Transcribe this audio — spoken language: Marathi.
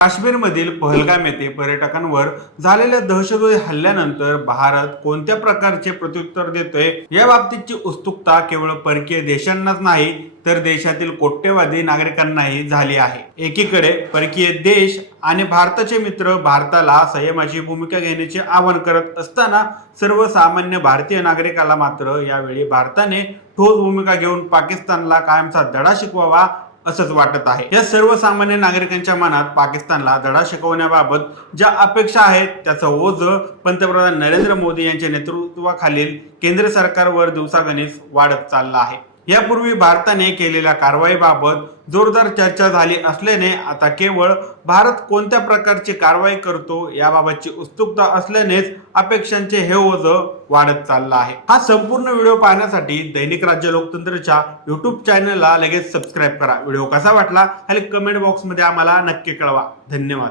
काश्मीरमधील पहलगाम येथे पर्यटकांवर झालेल्या दहशतवादी हल्ल्यानंतर भारत कोणत्या प्रकारचे प्रत्युत्तर देतोय या बाबतीतची उत्सुकता केवळ परकीय देशांनाच नाही तर देशातील कोट्यवधी नागरिकांनाही झाली आहे। एकीकडे परकीय देश आणि भारताचे मित्र भारताला संयमाची भूमिका घेण्याचे आवाहन करत असताना सर्वसामान्य भारतीय नागरिकाला मात्र यावेळी भारताने ठोस भूमिका घेऊन पाकिस्तानला कायमचा धडा शिकवावा असंच वाटत आहे। या सर्वसामान्य नागरिकांच्या मनात पाकिस्तानला धडा शिकवण्याबाबत ज्या अपेक्षा आहेत त्याचं ओझं पंतप्रधान नरेंद्र मोदी यांच्या नेतृत्वाखालील केंद्र सरकारवर दिवसागणिक वाढत चाललं आहे। यापूर्वी भारताने केलेल्या कारवाईबाबत जोरदार चर्चा झाली असल्याने आता केवळ भारत कोणत्या प्रकारची कारवाई करतो याबाबतची उत्सुकता असल्यानेच अपेक्षांचे हे ओझं वाढत चाललं आहे। हा संपूर्ण व्हिडिओ पाहण्यासाठी दैनिक राज्य लोकतंत्रच्या YouTube चॅनलला लगेच सबस्क्राईब करा। व्हिडिओ कसा वाटला खाली कमेंट बॉक्समध्ये आम्हाला नक्की कळवा। धन्यवाद।